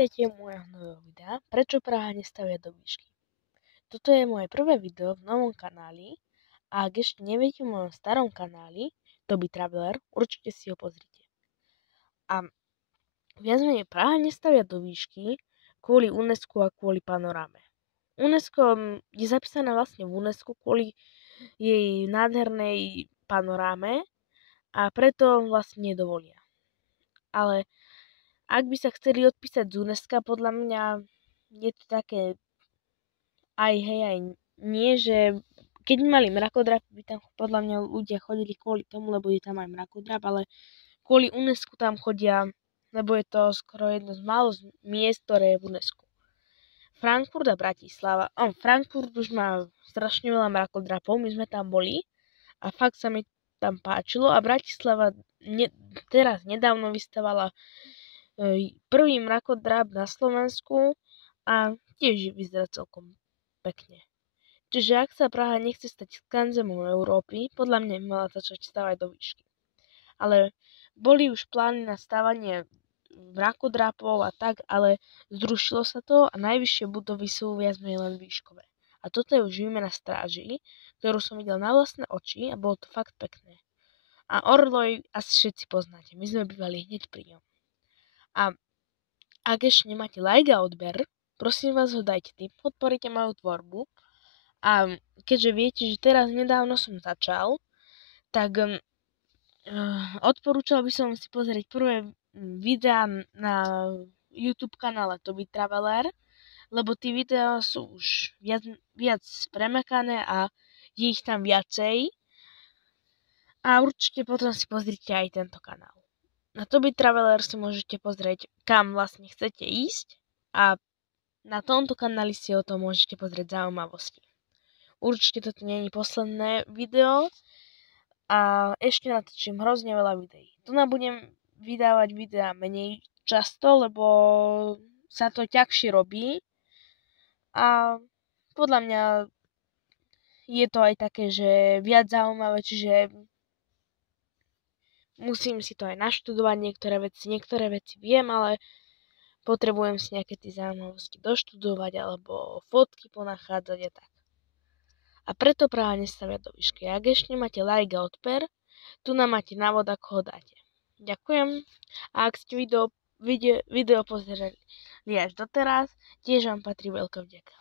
Vítajte u môjho nového videa Prečo Praha nestavia do výšky. Toto je moje prvé video v novom kanáli a ak ešte neviete v mojom starom kanáli Toby Traveler, určite si ho pozrite. A viac menej Praha nestavia do výšky kvôli UNESCO a kvôli panoráme. UNESCO je zapísaná vlastne v UNESCO kvôli jej nádhernej panoráme a preto vlastne nedovolia. Ale ak by sa chceli odpísať z UNESCO, podľa mňa je to také aj hej, aj nie, že keď mali mrakodrap, by tam podľa mňa ľudia chodili kvôli tomu, lebo je tam aj mrakodrap, ale kvôli UNESCO tam chodia, lebo je to skoro jedno z málo miest, ktoré je v UNESCO. Frankfurt a Bratislava. Frankfurt už má strašne veľa mrakodrapov, my sme tam boli a fakt sa mi tam páčilo a Bratislava teraz nedávno vystavala prvý mrakodrap na Slovensku a tiež vyzerá celkom pekne. Čiže ak sa Praha nechce stať skanzemom Európy, podľa mňa mala začať stavať do výšky. Ale boli už plány na stavanie mrakodrapov a tak, ale zrušilo sa to a najvyššie budovy sú viac menej len výškové. A toto je už výmena stráží, ktorú som videl na vlastné oči a bolo to fakt pekné. A Orloj asi všetci poznáte, my sme bývali hneď pri ňom. A ak ešte nemáte like a odber, prosím vás ho dajte tým, podporíte moju tvorbu. A keďže viete, že teraz nedávno som začal, tak odporúčal by som si pozrieť prvé videá na YouTube kanále Toby Traveler, lebo tie videá sú už viac premakané a je ich tam viacej. A určite potom si pozrite aj tento kanál. Na Toby Traveler si môžete pozrieť, kam vlastne chcete ísť a na tomto kanáli si o tom môžete pozrieť zaujímavosti. Určite toto nie je posledné video a ešte natočím hrozne veľa videí. Tu budem vydávať videá menej často, lebo sa to ťažšie robí a podľa mňa je to aj také, že viac zaujímavé, čiže musím si to aj naštudovať niektoré veci viem, ale potrebujem si nejaké tie zaujímavosti doštudovať alebo fotky ponachádzať a tak. A preto Praha nestavia do výšky. Ak ešte nemáte like a odber, tu máte návod, ako ho dáte. Ďakujem. A ak ste video pozerali až doteraz, tiež vám patrí veľká vďaka.